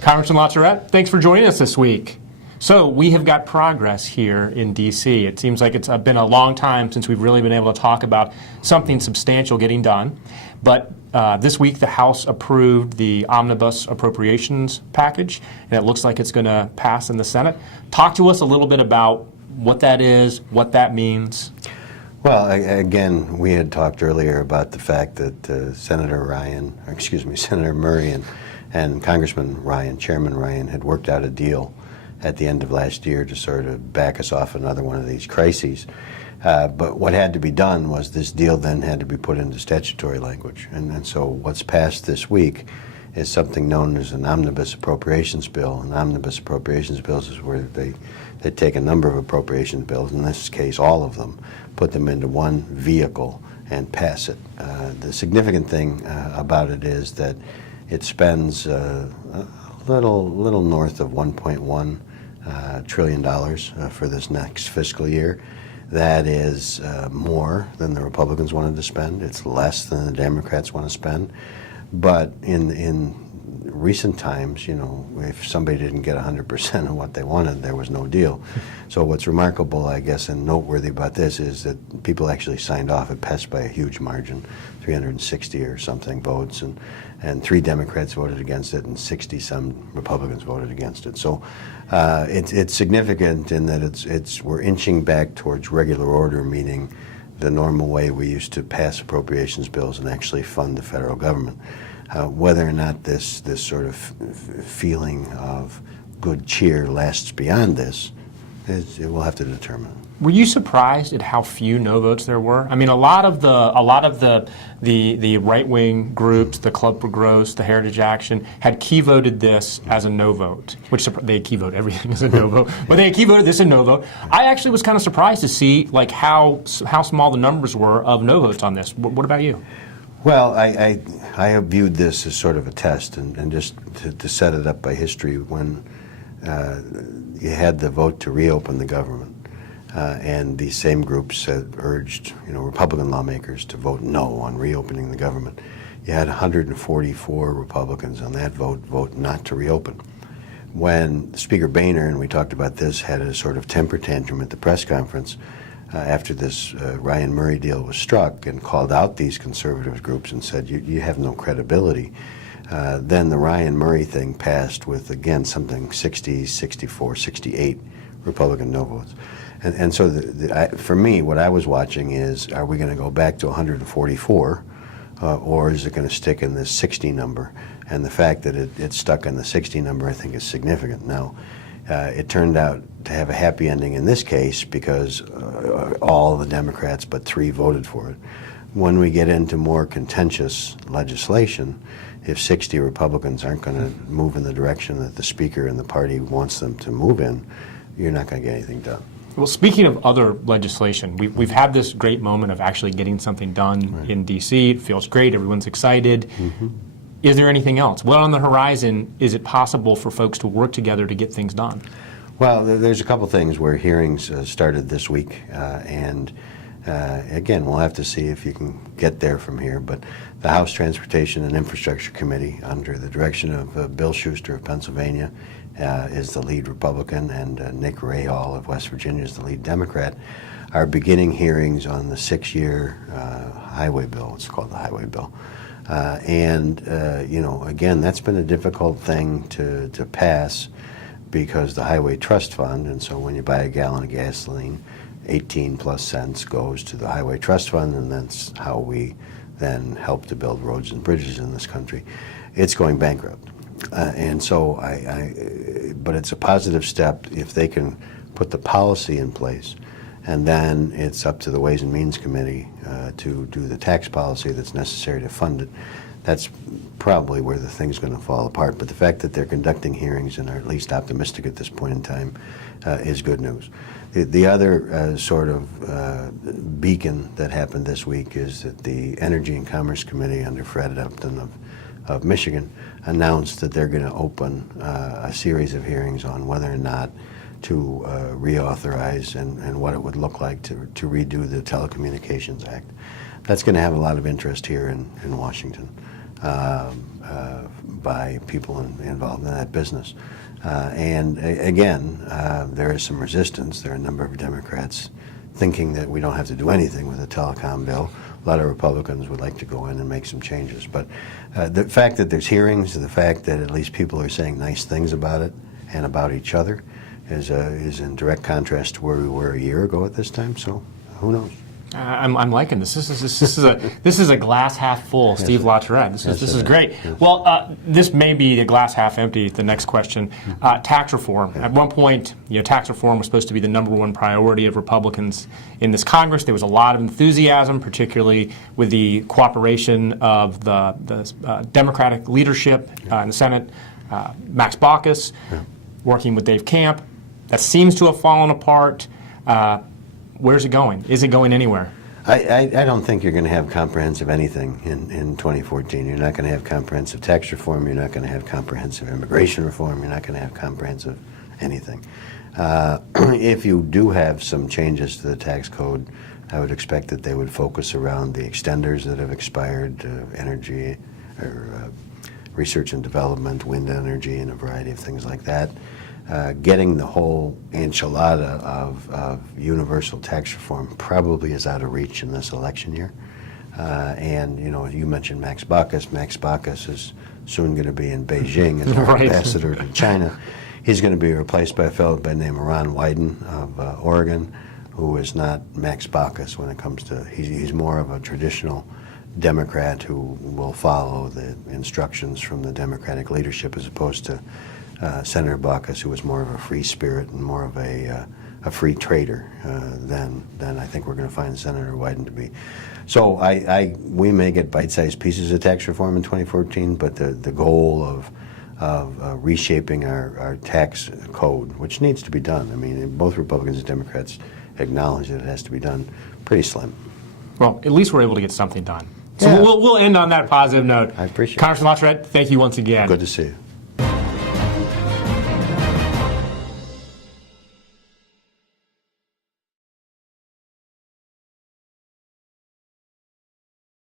Congressman Latourette, thanks for joining us this week. So we have got progress here in D.C. It seems like it's been a long time since we've really been able to talk about something substantial getting done. But this week the House approved the omnibus appropriations package, and it looks like it's going to pass in the Senate. Talk to us a little bit about what that is, what that means. Well, again, we had talked earlier about the fact that Senator Murray and Congressman Ryan, Chairman Ryan, had worked out a deal at the end of last year to sort of back us off another one of these crises. But what had to be done was this deal then had to be put into statutory language. And so what's passed this week is something known as an omnibus appropriations bill. An omnibus appropriations bill is where they take a number of appropriation bills, in this case all of them, put them into one vehicle and pass it. The significant thing about it is that it spends a little north of $1.1 trillion for this next fiscal year. That is more than the Republicans wanted to spend. It's less than the Democrats want to spend. But in recent times, you know, if somebody didn't get 100% of what they wanted, there was no deal. So what's remarkable, I guess, and noteworthy about this is that people actually signed off. It passed by a huge margin, 360 or something votes, and 3 Democrats voted against it, and 60-some Republicans voted against it. So it's significant in that we're inching back towards regular order, meaning the normal way we used to pass appropriations bills and actually fund the federal government. Whether or not this sort of feeling of good cheer lasts beyond this, we'll have to determine. Were you surprised at how few no votes there were? I mean, a lot of the right-wing groups, the Club for Growth, the Heritage Action, had key voted this as a no vote, which they key vote everything as a no vote, but they key voted this a no vote. I actually was kind of surprised to see like how small the numbers were of no votes on this. What about you? Well, I have viewed this as sort of a test, and just to set it up by history, when you had the vote to reopen the government, and these same groups had urged, Republican lawmakers to vote no on reopening the government. You had 144 Republicans on that vote not to reopen. When Speaker Boehner, and we talked about this, had a sort of temper tantrum at the press conference after this Ryan Murray deal was struck and called out these conservative groups and said, you have no credibility. Then the Ryan Murray thing passed with, again, something 60, 64, 68 Republican no votes. And so for me, what I was watching is, are we going to go back to 144, or is it going to stick in this 60 number? And the fact that it's stuck in the 60 number, I think, is significant. Now, it turned out to have a happy ending in this case because all the Democrats but 3 voted for it. When we get into more contentious legislation, if 60 Republicans aren't going to move in the direction that the Speaker and the party wants them to move in, you're not going to get anything done. Well, speaking of other legislation, we've had this great moment of actually getting something done in D.C. It feels great. Everyone's excited. Mm-hmm. Is there anything else? What on the horizon is it possible for folks to work together to get things done? Well, there's a couple things where hearings started this week, and again, we'll have to see if you can get there from here. But the House Transportation and Infrastructure Committee, under the direction of Bill Schuster of Pennsylvania, is the lead Republican, and Nick Rahal of West Virginia is the lead Democrat, are beginning hearings on the 6-year highway bill. It's called the highway bill. Again, that's been a difficult thing to pass because the Highway Trust Fund, and so when you buy a gallon of gasoline, 18+ cents goes to the Highway Trust Fund, and that's how we then help to build roads and bridges in this country. It's going bankrupt. But it's a positive step if they can put the policy in place, and then it's up to the Ways and Means Committee to do the tax policy that's necessary to fund it. That's probably where the thing's going to fall apart. But the fact that they're conducting hearings and are at least optimistic at this point in time is good news. The other sort of beacon that happened this week is that the Energy and Commerce Committee under Fred Upton of Michigan announced that they're going to open a series of hearings on whether or not to reauthorize and what it would look like to redo the Telecommunications Act. That's going to have a lot of interest here in Washington. by people involved in that business. Again, there is some resistance. There are a number of Democrats thinking that we don't have to do anything with the telecom bill. A lot of Republicans would like to go in and make some changes. But the fact that there's hearings, the fact that at least people are saying nice things about it and about each other is in direct contrast to where we were a year ago at this time. So who knows? I'm liking this. This is a glass half full, Steve LaTourette. This is great. Yes. Well, this may be the glass half empty. The next question, tax reform. At one point, tax reform was supposed to be the #1 priority of Republicans in this Congress. There was a lot of enthusiasm, particularly with the cooperation of the Democratic leadership in the Senate, Max Baucus, working with Dave Camp. That seems to have fallen apart. Where's it going? Is it going anywhere? I don't think you're going to have comprehensive anything in 2014. You're not going to have comprehensive tax reform. You're not going to have comprehensive immigration reform. You're not going to have comprehensive anything. If you do have some changes to the tax code, I would expect that they would focus around the extenders that have expired, energy or research and development, wind energy, and a variety of things like that. Getting the whole enchilada of universal tax reform probably is out of reach in this election year. And, you mentioned Max Baucus. Max Baucus is soon going to be in Beijing as our ambassador to China. He's going to be replaced by a fellow by the name of Ron Wyden of Oregon, who is not Max Baucus when it comes to, he's more of a traditional Democrat who will follow the instructions from the Democratic leadership as opposed to Senator Baucus, who was more of a free spirit and more of a free trader than I think we're going to find Senator Wyden to be. So we may get bite-sized pieces of tax reform in 2014, but the goal of reshaping our tax code, which needs to be done. I mean, both Republicans and Democrats acknowledge that it has to be done. Pretty slim. Well, at least we're able to get something done. So Yeah. we'll end on that positive note. I appreciate it. Congressman LaTourette, thank you once again. Good to see you.